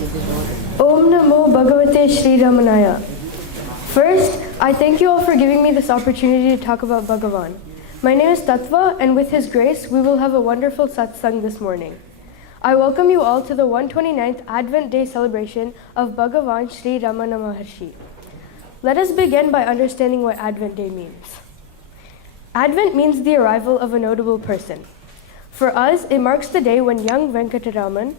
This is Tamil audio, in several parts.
Om Namo Bhagavate Sri Ramanaya. First, I thank you all for giving me this opportunity to talk about Bhagavan. My name is Tattva, and with His grace, we will have a wonderful satsang this morning. I welcome you all to the 129th Advent Day celebration of Bhagavan Sri Ramana Maharshi. Let us begin by understanding what Advent Day means. Advent means the arrival of a notable person. For us, it marks the day when young Venkataraman,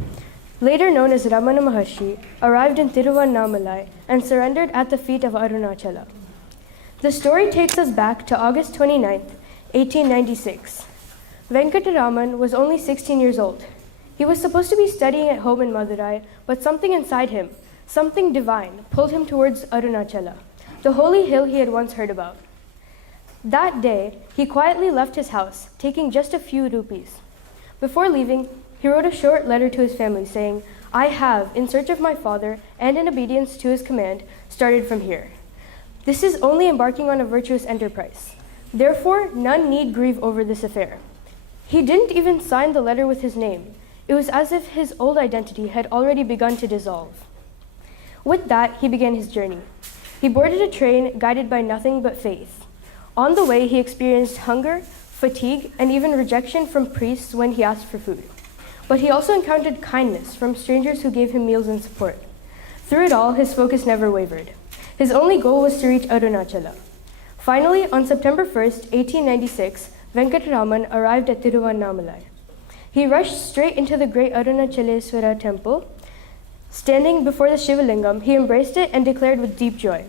later known as Ramana Maharshi, arrived in Tiruvannamalai and surrendered at the feet of Arunachala. The story takes us back to August 29th, 1896. Venkataraman was only 16 years old. He was supposed to be studying at home in Madurai, but something inside him, something divine, pulled him towards Arunachala, the holy hill he had once heard about. That day, he quietly left his house, taking just a few rupees. Before leaving, he wrote a short letter to his family saying, "I have, in search of my father and in obedience to his command, started from here. This is only embarking on a virtuous enterprise. Therefore, none need grieve over this affair." He didn't even sign the letter with his name. It was as if his old identity had already begun to dissolve. With that, he began his journey. He boarded a train guided by nothing but faith. On the way, he experienced hunger, fatigue, and even rejection from priests when he asked for food. But he also encountered kindness from strangers who gave him meals and support. Through it all, his focus never wavered. His only goal was to reach Arunachala. Finally, on September 1st, 1896, Venkataraman arrived at Tiruvannamalai. He rushed straight into the great Arunachaleswara temple. Standing before the Shivalingam, he embraced it and declared with deep joy,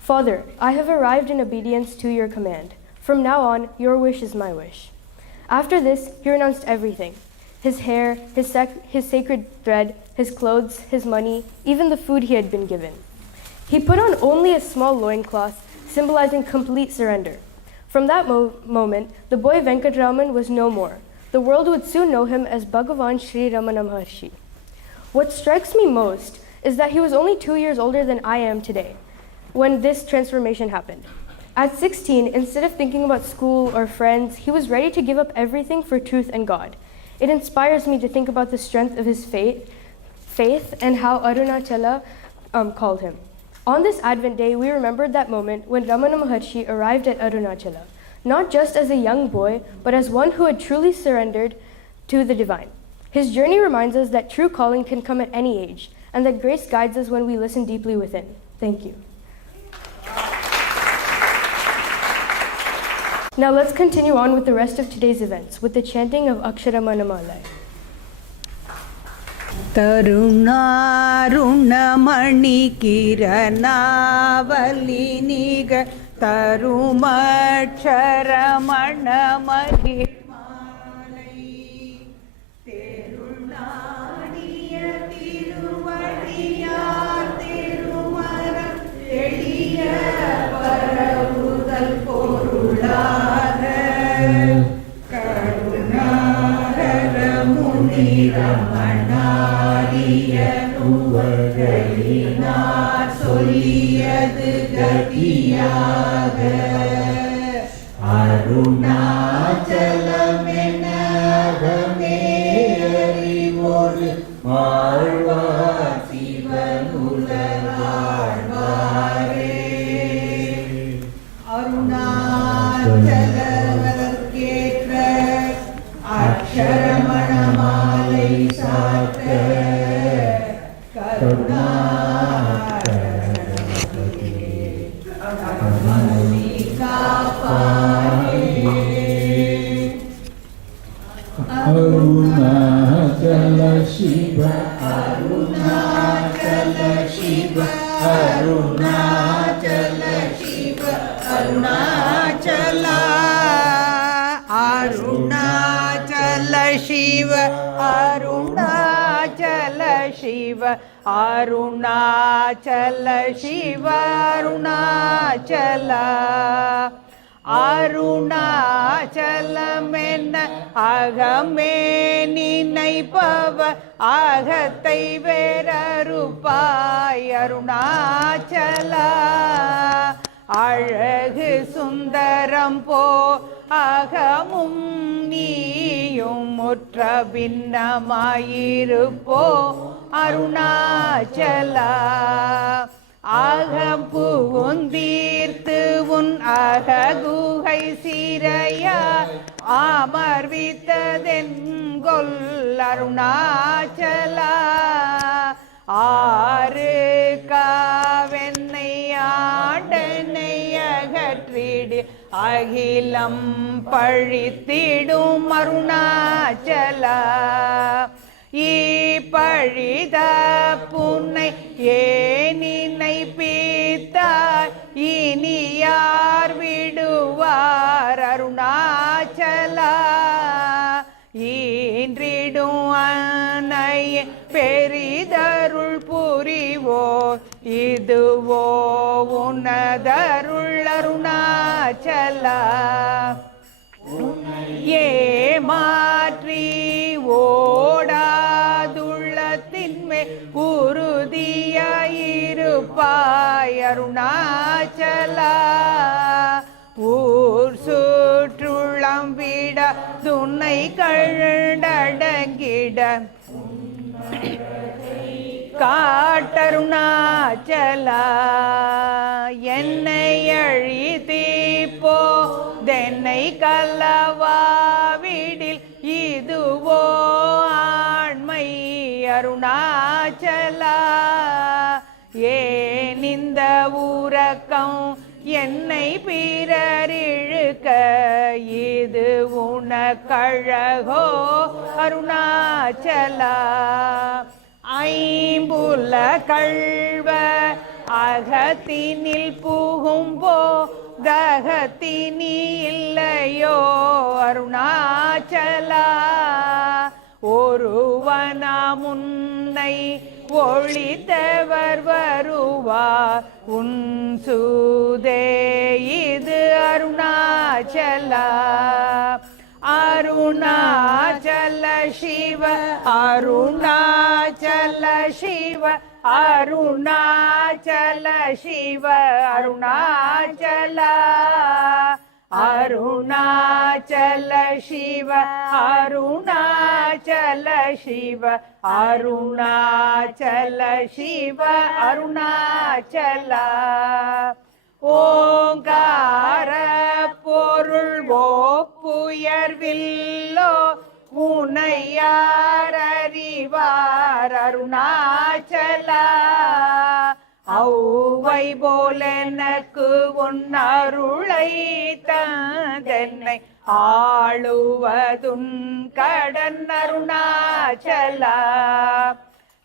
"Father, I have arrived in obedience to your command. From now on, your wish is my wish." After this, he renounced everything: his hair, his sacred thread, his clothes, his money, even the food he had been given. He put on only a small loincloth, symbolizing complete surrender. From that moment, the boy Venkataraman was no more. The world would soon know him as Bhagavan Sri Ramana Maharshi. What strikes me most is that he was only 2 years older than I am today when this transformation happened. At 16, instead of thinking about school or friends, he was ready to give up everything for truth and God. It inspires me to think about the strength of his faith and how Arunachala called him. On this Advent Day, we remembered that moment when Ramana Maharshi arrived at Arunachala, not just as a young boy, but as one who had truly surrendered to the divine. His journey reminds us that true calling can come at any age, and that grace guides us when we listen deeply within. Thank you. Now let's continue on with the rest of today's events, with the chanting of Aksharamanamala. Tarunarunamani kiranavali niga Tarumachharamana mahimalai Terunadiya Tiruvadiyar Tirumara Eliya Paravudal Porulaga Karunahara Muniramanariya Nuvagalinaar Solliyadu Gatiyaga அருணாச்சலமெனகமே அறிவோரு வாழ்வார் சிவனுலகாழ்வாரே அருணாச்சலவதற்கேற்ற அக்ஷரமணமாலை சாத்த Karuna Arunachala Shiva, Arunachala Shiva, Arunachala Shiva, Arunachala Arunachala Shiva, Arunachala Shiva, Arunachala Shiva, Arunachala அருணாச்சலமென்ன அகமே நினைப்பவ அகத்தை வேறறுப்பாய் அருணாச்சலா அழகு சுந்தரம் போ அகமும் நீயும் முற்ற பின்னமாயிருப்போ அருணாச்சலா அகம் புகுந்தீர்த்து உன் அககுகை சிறையா அமர்வித்ததென்கொல் அருணாச்சலா ஆறு காவென்னை ஆண்டனை அகற்றிடு அகிலம் பழித்திடும் அருணாச்சலா பழித புன்னை ஏனினை பீத்தார் இனி யார் விடுவார் அருணாச்சலா ஈன்றிடும் அன்னைய பெரிதருள் புரிவோர் இதுவோ உனதருள் அருணாச்சலா ஏமாற்றி ஓடாதுள்ளத்தின்மே உறுதியாயிருப்பாய் அருணாச்சலா ஊர் சுற்றுளம் விட துணை கழடங்கிட காட்டருணாச்சலா என்னை அழித்தீப்போ தென்னை கல்லவாவிடில் இதுவோ ஆண்மை அருணாச்சலா ஏன் இந்த உறக்கம் என்னை பிறரிழுக்க இது உனக்கழகோ அருணாச்சலா ஐம்புல கள்வ அகத்தினில் புகும்போ தகத்தினி இல்லையோ அருணாச்சலா ஒருவனா முன்னை ஒளித்தவர் வருவார் உன் சூதே இது அருணாச்சலா அருணாச்சல சிவ அருணாச்சல சிவ அருணாச்சல சிவ அருணாச்சலா அருணாச்சல சிவ அருணாச்சல சிவ அருணாச்சல சிவ அருணாச்சலா ஓங்கார பொருள் ஓப்புயர்வில்லோ உனையார் அறிவார் அருணாச்சலா ஔவை போல எனக்கு உன் அருளை தந்தென்னை ஆளுவதுன் கடன் அருணாச்சலா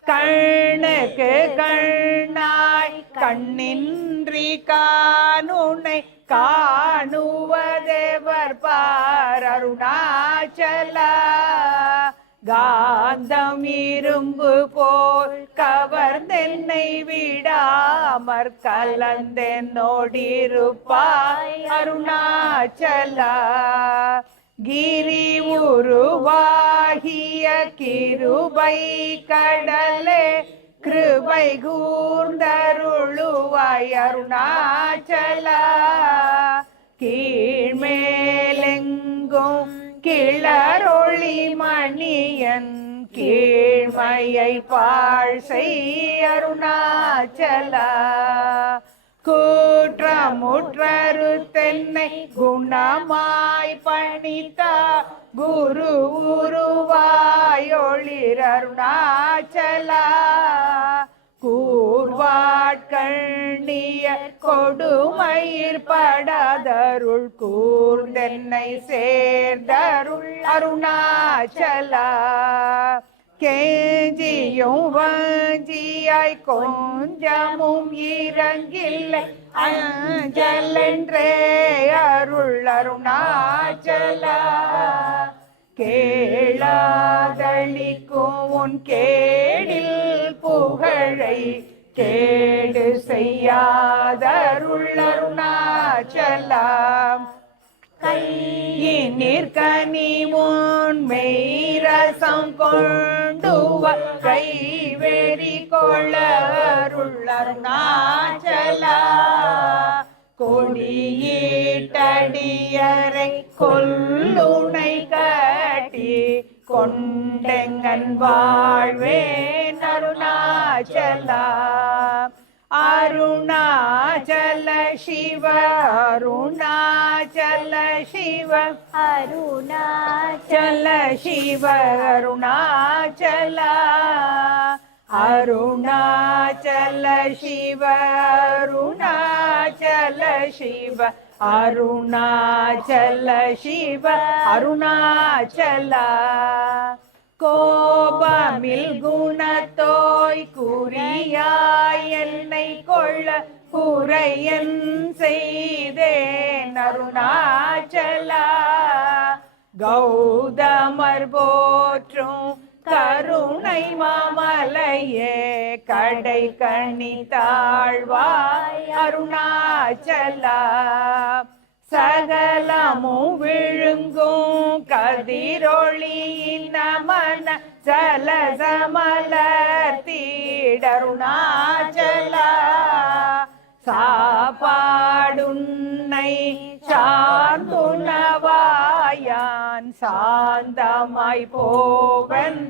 கண்ணுக்கு கண்ணாய் கண்ணின்றி காணுனை காணுவதேவர் பார் அருணாச்சலா காந்தம் இரும்பு போல் கவர்ந்தென்னை விடாமற் கலந்தென்னோடிருப்பாய் அருணாச்சலா கிரி உருவாகிய கிருபை கடலே கிருபை கூர்ந்தருளுவாய் அருணாச்சலா கீழ்மேலெங்கும் கிளரொளி மணியன் கீழ்மையை பாழ் செய் அருணாச்சலா கூற்றமுற்றரு தென்னை குணமாய் பணித்தா குரு உருவாயொளிர் அருணாச்சலா கூர்வாட்கண்ணிய கொடுமயிர் படாதருள் கூர்ந்தென்னை சேர்ந்தருள் அருணாச்சலா கேஞ்சியும் வஞ்சியாய் கொஞ்சமும் இறங்கில்லை அஞ்சலென்றே அருள் அருணாச்சலா கேளாதளிக்கும் உன் கேடில் புகழை கேடு செய்யாதருள் அருணாச்சலா கையினிற் கனி முன் மெய்ரசம் கொண்டுவ கைவெறி கொள்ளருள் அருணாச்சலா கொடியீட்டடியரை கொல்லுனை கட்டி கொண்டெங்கன் வாழ்வேன் அருணா அருணாச்சலா அருணாச்சல சிவ அருணாச்சல சிவ அருணாச்சல சிவ அருணாச்சலா அருணாச்சல சிவ அருணாச்சல சிவ அருணாச்சல சிவ அருணாச்சலா கோபமில் குணத்தோய் குறியாய் என்னை கொள்ள குறையன் செய்தேன் அருணாச்சலா கௌதமர் போற்றும் கருணை மாமலையே கடை கண்ணி தாழ்வாய் அருணாச்சலா சகலமும் விழுங்கும் கதிரொளியின் நமன சலசமலர் தீடருணாச்சலா சாப்பாடுன்னை சார்ந்துணவாயான் சாந்தமாய் போவன்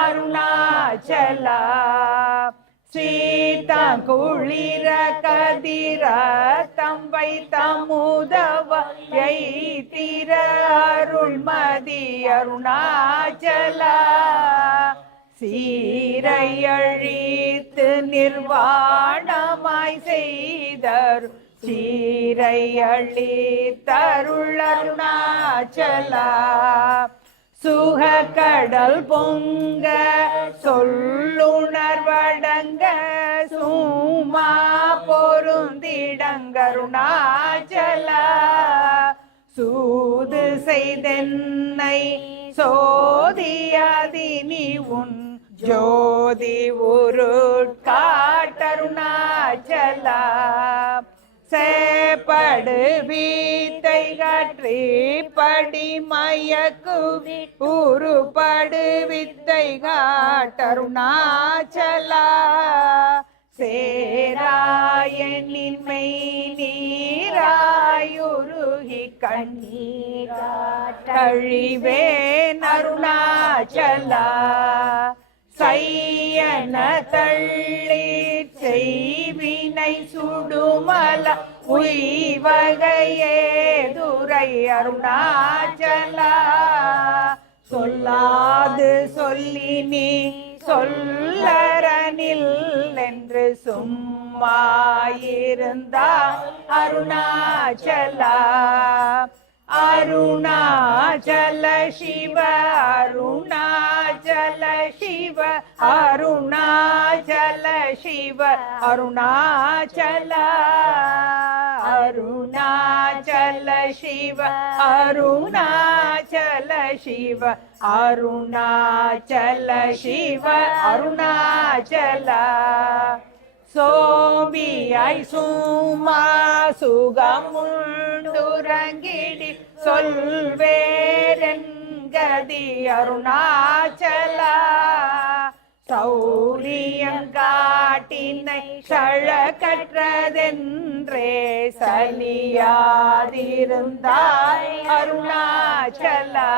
அருணாச்சலா சீதம் குளிர கதிர தம்பை தமுதவ திர அருள்மதி அருணாச்சலா சீரையழித்து நிர்வாணமாய் செய்தரு சீரையழித்தருள் அருணாச்சலா சுக கடல் பொங்க சொல்லுணர்வடங்க சும்மா பொருந்திடங்கருணாச்சலா சூது செய்தென்னை சோதியாதினி உன் ஜோதி உருட்காட்டருணாச்சலா சேப்படு வீத்தை கற்றி படி மயக்குவி உருப்படு வித்தை காட்டருணாச்சலா சேராயனின் மெய் நீராயுருகி கண்ணீராட்டழிவேன் அருணாச்சலா சையன தள்ளி செய்வினை சுடுமல உய்வகையே துரை அருணாச்சலா சொல்லாது சொல்லி நீ சொல்லரனில் என்று சும்மாயிருந்தா அருணாச்சலா அருணாச்சல சிவ அருணாச்சல சிவ அருணாச்சல சிவ அருணாச்சலா அருணாச்சல சிவ அருணாச்சல சிவ அருணாச்சல சிவ அருணாச்சலா சோம்பியாய் சும்மா சுகமுண்டுறங்கிடி சொல்வேரங்கதி அருணாச்சலா சௌரியங்காட்டினை சழ கற்றதென்றே சலியாதிருந்தாய் அருணாச்சலா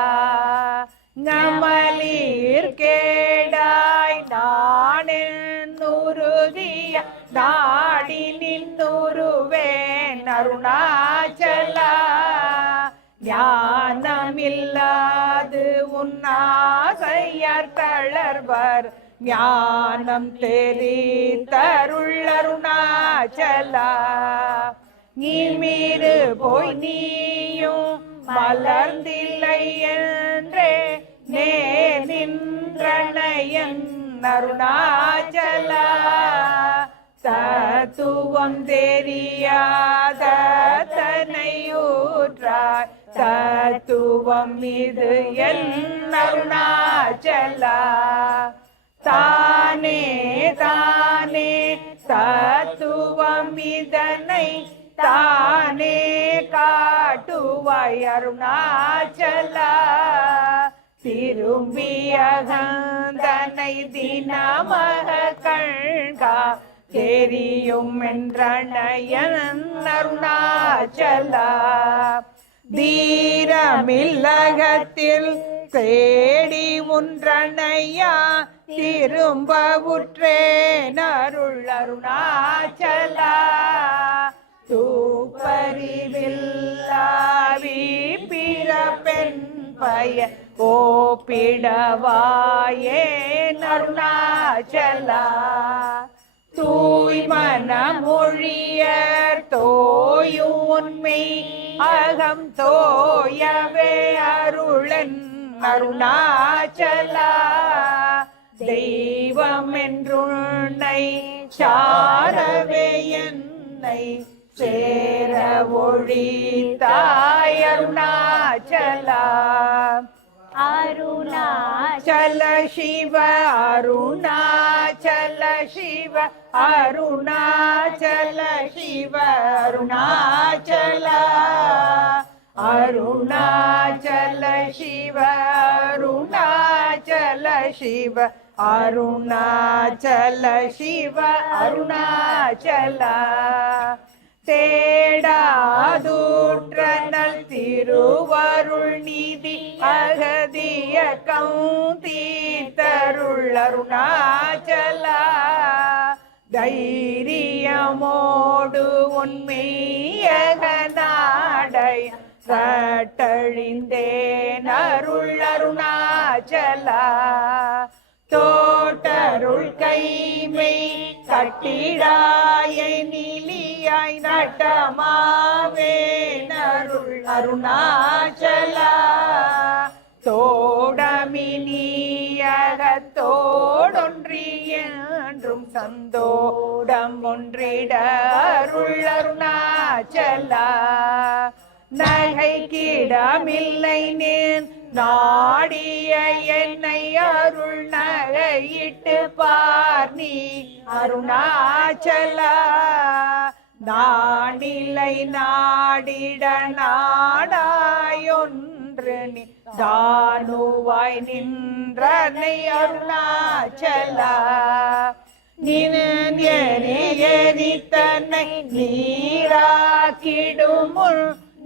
நமலீர் கேடாய் நானென்னுருதிய நாடி நின்னுருவேன் அருணாச்சலா ஞானமில்லாது உன்னாசையர் தளர்வர் ஞானம் தெரித்தருள் அருணாச்சலா நீமீறு போய் நீயும் மலர்ந்தில்லை என்றே நே நின்றனையன் அருணாச்சலா தத்துவம் தெரியாத தனையூற்றாய் தத்துவம் இது என் அருணாச்சலா தானே தானே தத்துவம் இதனை தானே காட்டுவாய் அருணாச்சலா திரும்பியகந்தனை தினமக கண்கா தெரியும் என்றனையன் அருணாச்சலா தீரமில்லகத்தில் தேடி ஒன்றனையா திரும்ப உற்றேன் அருள் அருணாச்சலா தூப்பறிவில்லாவி பிறப்பெண் பய கோப்பிடவாயே அருணாச்சலா தூய் மனமொழியர் தோயுண்மை அகம் தோயவே அருளன் அருணாச்சலா தெய்வம் என்றுன்னை சாரவே என்னை சேர ஒழித்தாய் அருணாச்சலா அருணாச்சல சிவ அருணாச்சல சிவ அருணாச்சல சிவ அருணாச்சலா அருணாச்சல சிவ அருணாச்சல சிவ அருணாச்சல சிவ அருணாச்சலா தேடாதூற்றனல் திருவருள் நீதி அகதிய கௌதீத்தருள் அருணாச்சலா தைரியமோடு உண்மையக நாடை சட்டழிந்தேன் அருள் அருணாச்சலா தோட்டருள் கைமை கட்டிடாயை நிலியாய் நட்டமாவே அருள் அருணாச்சலா தோடமினியகத்தோடொன்றி என்றும் சந்தோடம் ஒன்றிட அருள் அருணாச்சலா நகைக்கிடமில்லை நின் நாடிய என்னை அருள் நகையிட்டு பார் நீ அருணாச்சலா நாடிலை நாடிட நாடாயொன்று நீ தானுவாய் நின்றனை அருணாச்சலா நினி தன்னை நீராக்கிடுமுள்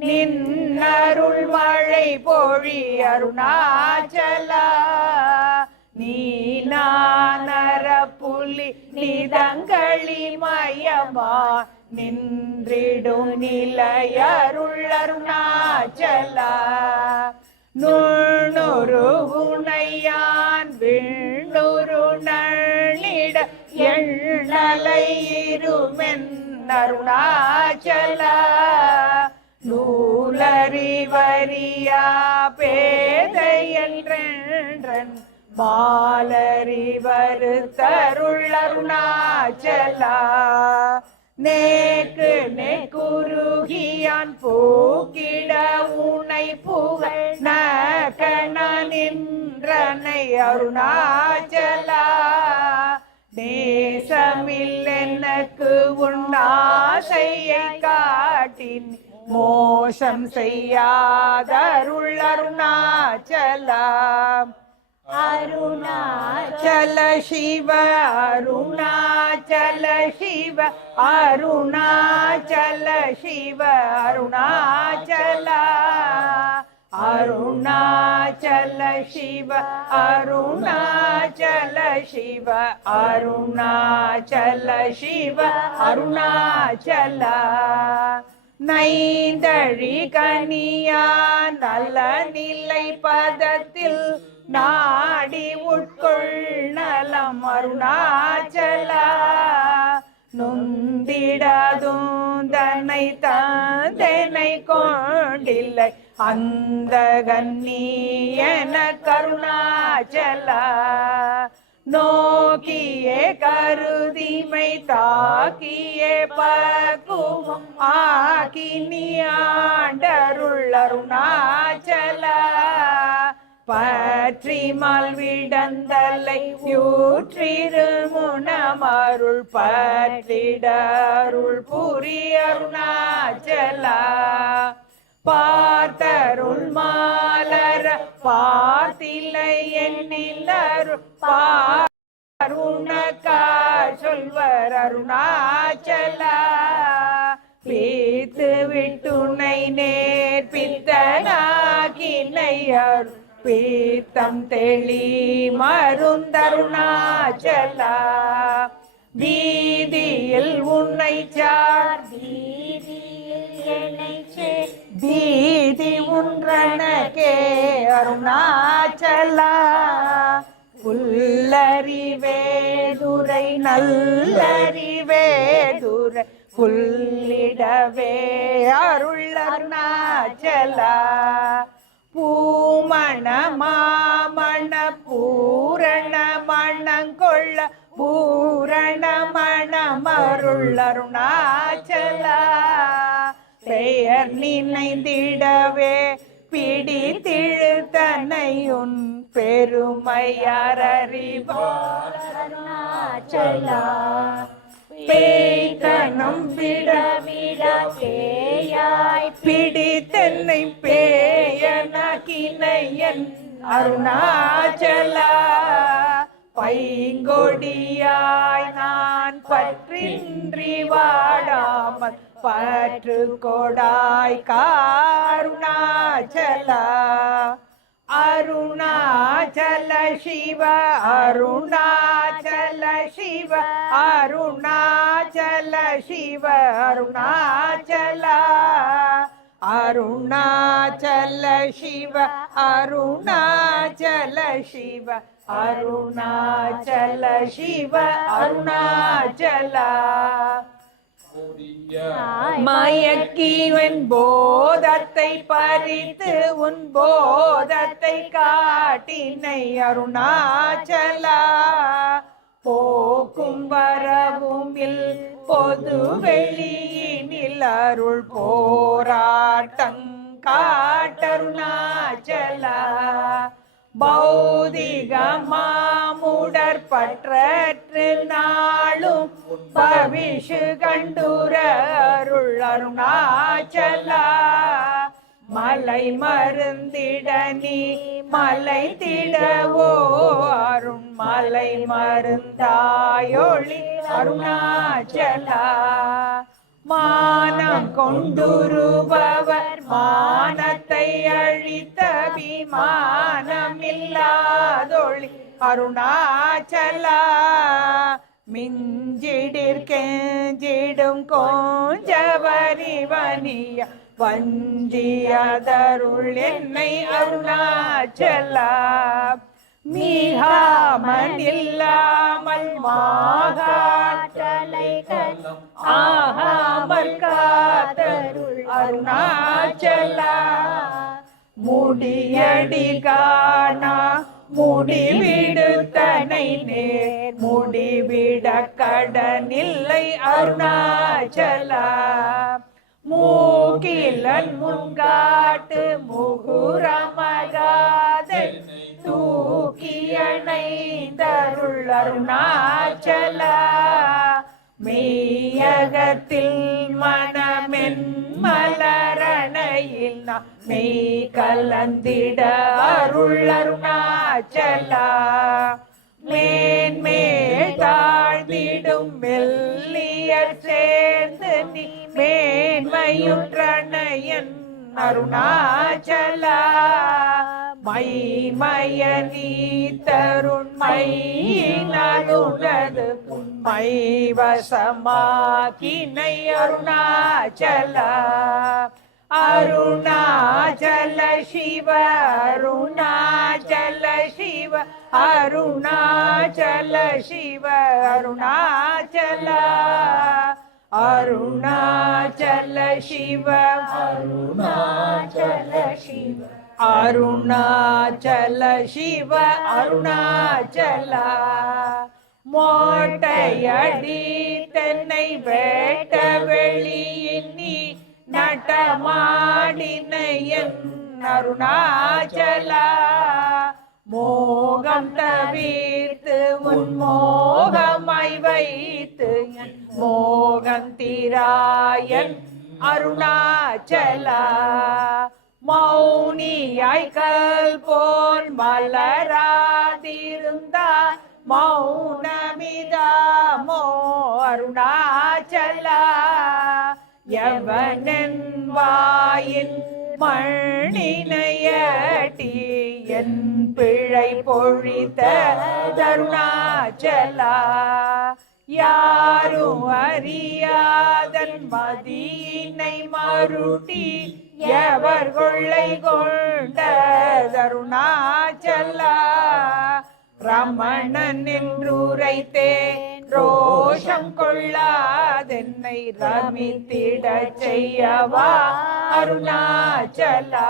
நின்னருள் மழை பொழி அருணாச்சலா நீனானர புலி நிதங்களி மயமா நின்றிடும் நிலை அருள் அருணாச்சலா நுண்ணுரு உனையான் விண்ணுரு நளிட எண்ணலை இருமென் அருணாச்சலா நூலறிவரியா பேதையன்றன் மாலறிவரு தருள் அருணாச்சலா நேக்கு நெக்குருகியான் பூக்கிட உனை புகழ் நகன நின்றனை அருணாச்சலா நேசமில் எனக்கு உன்னாசையை காட்டின் மோசம் செய்யாதருள் அருணாச்சலா அருணாச்சல சிவ அருணாச்சல சிவ அருணாச்சல சிவ அருணாச்சலா அருணாச்சல சிவ அருணாச்சல சிவ அருணாச்சல சிவ அருணாச்சலா நைந்தழி கனியா நல்ல நிலை பதத்தில் நாடி உட்கொள் நலம் அருணாச்சலா நொந்திடாதும் தன்னை தந்தனை கொண்டில்லை அந்த கண்ணி என கருணாச்சலா நோக்கியே கருதிமை தாக்கியே பக்குவம் ஆக்கினி ஆண்டருள் அருணாச்சலா பற்றி மல்விடந்தலை யூற்றிரு முனமருள் பற்றிடருள் புரி அருணாச்சலா பார்த்தருள் மாலர பார்த்தில்லை என்னில்லருள் பாருணக்கா சொல்வர் அருணாச்சலா பீத்து விட்டுனை நேர்பித்தனாகினை அருள் பீத்தம் தெளி மருந்தருணாச்சலா வீதியில் உன்னை சார் பீதி உன்றனகே அருணாச்சலா புல்லறிவே துரை நல்லறிவே துரை புல்லிடவே அருள் அருணாச்சலா பூமண மாமண பூரண மணங்கொள்ள பூரண மணமருள் அருணாச்சலா பெயர் நினைந்திடவே பிடித்திழுத்தனை உன் பெருமையாரறிவார் அருணாச்சலா பேய்தனம் விடவிட பேயாய் பிடித்தென்னை பேயனகினையன் அருணாச்சலா பைங்கொடியாய் நான் பற்றின்றி வாடாமல் பற்று கொடாய் கருணாச்சலா அருணாச்சல சிவ அருணாச்சல சிவ அருணாச்சல சிவ அருணாச்சலா அருணாச்சல சிவ அருணாச்சல சிவ அருணாச்சல சிவ அருணாச்சலா மயக்கி உன் போதத்தை பறித்து உன் போதத்தை காட்டினை அருணாச்சலா போக்கும் வரவும் இல் பொது வெளியினில் அருள் போராட்டம் காட்டருணாச்சலா பௌதிக மாமுடர் பற்றற்று நாளும் பவிஷு கண்டுர அருள் அருணாச்சலா மலை மருந்திட நீ மலை திடவோ அருண் மலை மருந்தாயொளி அருணாச்சலா மானம் கொண்டுருபவர் மானத்தை அழித்த விமானமில்லாதொளி அருணாச்சலா மிஞ்சிடிற்கெஞ்சிடும் கொஞ்சவரிவனிய வஞ்சியதருள் என்னை அருணாச்சலா மீகாமன் இல்லாமல் மாகாற்றலைகள் ஆகாமல் காத்தருள் அருணாச்சலா முடியடி காணா முடிவிடுத்தனை நேர் முடிவிட கடனில்லை அருணாச்சலா மூக்கிலன் முன்காட்டு முகுரமகாதன் தூக்கியணைந்தருள் அருணாச்சலா மெய்யகத்தில் மனமென் மலரணையில் மெய் கலந்திட அருள் அருணாச்சலா மேன்மேல் தாழ்ந்திடும் மெல்லியர் சேர்ந்து நீ மேன்மையுற்றணையன் அருணாச்சலா மைமய நீ தருண்மையினது உண்மை வசமாக்கினை அருணாச்சலா அருணாச்சல சிவ அருணாச்சல சிவ அருணாச்சல சிவ அருணாச்சலா அருணாச்சல சிவ அருணாச்சல சிவ அருணாச்சல சிவ அருணாச்சலா மோட்டையடி தென்னை வேட்ட வெளியின் நீ நடமாடினையன் அருணாச்சலா மோகம் தவிர்த்து உன் மோகமாய் வைத்து என் மோகந்திராயன் அருணாச்சலா மௌனியாய் கல் போல் மலராதிருந்தார் மௌனமிதாமோ அருணாச்சலா எவனன் வாயின் மண்ணினையட்டி என் பிழை பொழித்த அருணாச்சலா யாரும் அறியாதன் மதியினை மருட்டி எவர் கொள்ளை கொண்ட அருணாச்சலா ரமணன் என்றுரைத்தேன் ரோஷம் கொள்ளாதென்னை ரமித்திட செய்யவா அருணாச்சலா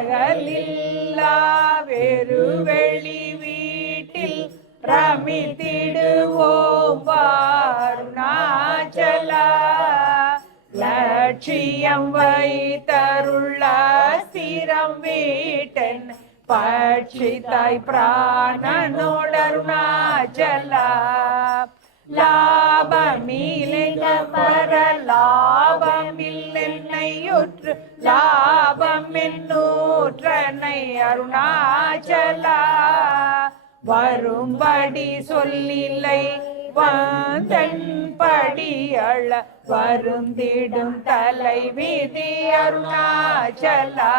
ராபகலில்லா வெறு வெளி வீட்டில் ரமித்திடுவோம் அருணாச்சலா லட்சியம் வைத்தருள ஸ்திரம் வீட்டன் பட்சித்தாய் பிராணனோடருணாச்சலா லாபமில்லைங்க பர லாபமில்லென்னையுற்று லாபம் என்னூற்றனை அருணாச்சலா வரும்படி சொல்லில்லை வந்தன் படியள வருந்திடும் தலை விதி அருணாச்சலா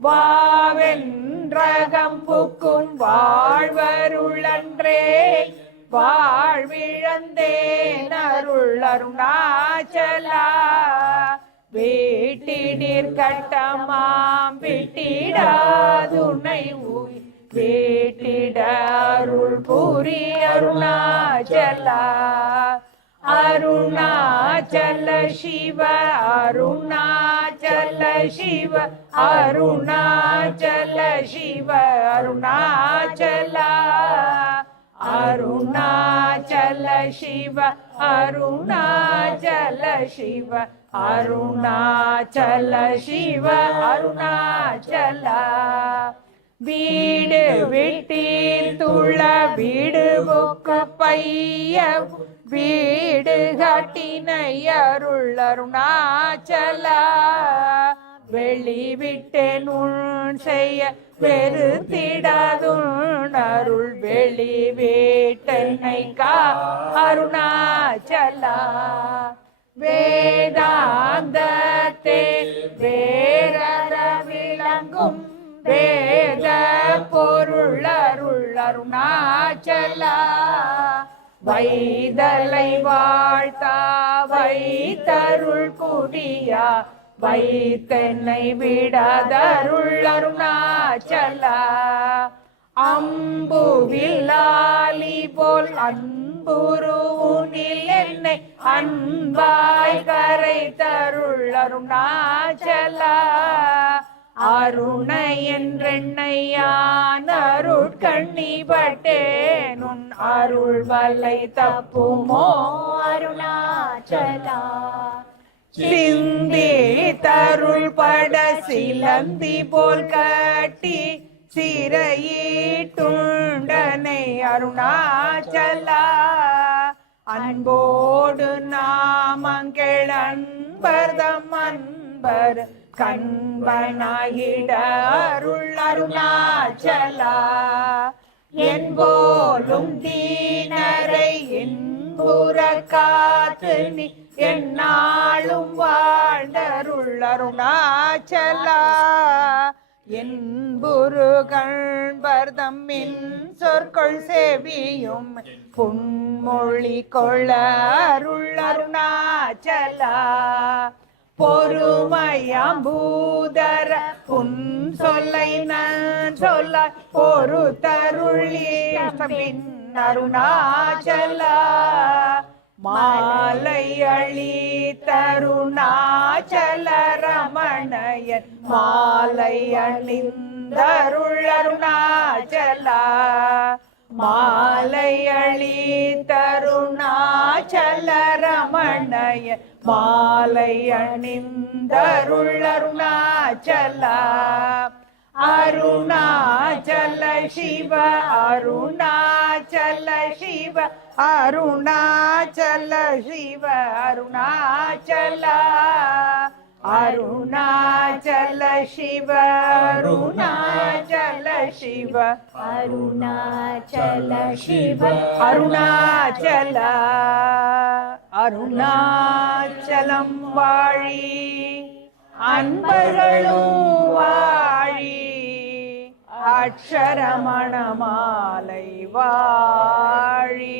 வாவென்றகம் புக்கும் வாழ்வருளன்றே வாழ்விழந்தேன் அருள் அருணாச்சலா வீட்டிடீர் கட்டமாம் விட்டிடாதுனை ஊய் வீட்டிட அருள் புரி அருணாச்சலா அருணாச்சல சிவ அருணாச்சல சிவ அருணாச்சல சிவ அருணாச்சலா அருணாச்சல சிவ அருணாச்சல சிவ அருணாச்சல சிவ அருணாச்சலா வீடு விட்டீர் துள வீடு புக்கு பைய வீடு கட்டினை அருள் அருணாச்சலா வெளிவிட்டேன் உன் செய்ய பெருத்திடாதுன் அருள் வெளிவிட்டனை கா அருணாச்சலா வேதாந்தத்தே வேரர விளங்கும் வேத பொருள் அருள் அருணாச்சலா வைதலை வாழ்த்தா வைத்தருள் குடியா வைத்தென்னை விடாதருள் அருணாச்சலா அம்புவில்லாலி போல் அன்புருவுனில் என்னை அன்பாய் கரை தருள் அருணாச்சலா அருணை என்றெண்ணையான் அருட்கண்ணி பட்டேன் உன் அருள் வலை தப்புமோ அருணாச்சலா சிந்தி தருள் பட சிலந்தி போல் கட்டி சிறையீட்டுண்டனை அருணாச்சலா அன்போடு நாமங்கள் அன்பர்தம் அன்பர் கண்பனாயிட அருள் அருணாச்சலா என்போலும் தீனரை என்புற காத்து நீ என்னாலும் வாழ்ந்தருள் அருணாச்சலா என்புரு கண்பர்தம்மின் சொற்கள் செவியும் புன்மொழி கொள்ள அருள் அருணாச்சலா பொறுமையாம் பூதர புன் சொல்லை நான் சொல்ல பொறு தருளின் அருணாச்சலா மாலை அழி தருணாச்சல ரமணயன் மாலை அணிந்தருள் அருணாச்சலா மாலை அழி தருணாச்சல ரமணயன் மாலை அணிந்தருள் அருணாச்சலா அருணாச்சல சிவ அருணாச்சல சிவ அருணாச்சல சிவ அருணாச்சலா அருணாச்சல சிவ அருணாச்சல சிவ அருணாச்சல சிவ அருணாச்சலா அருணாச்சலம் வாழி அன்பர்களும் வாழி அக்ஷரமணமாலை வாழி.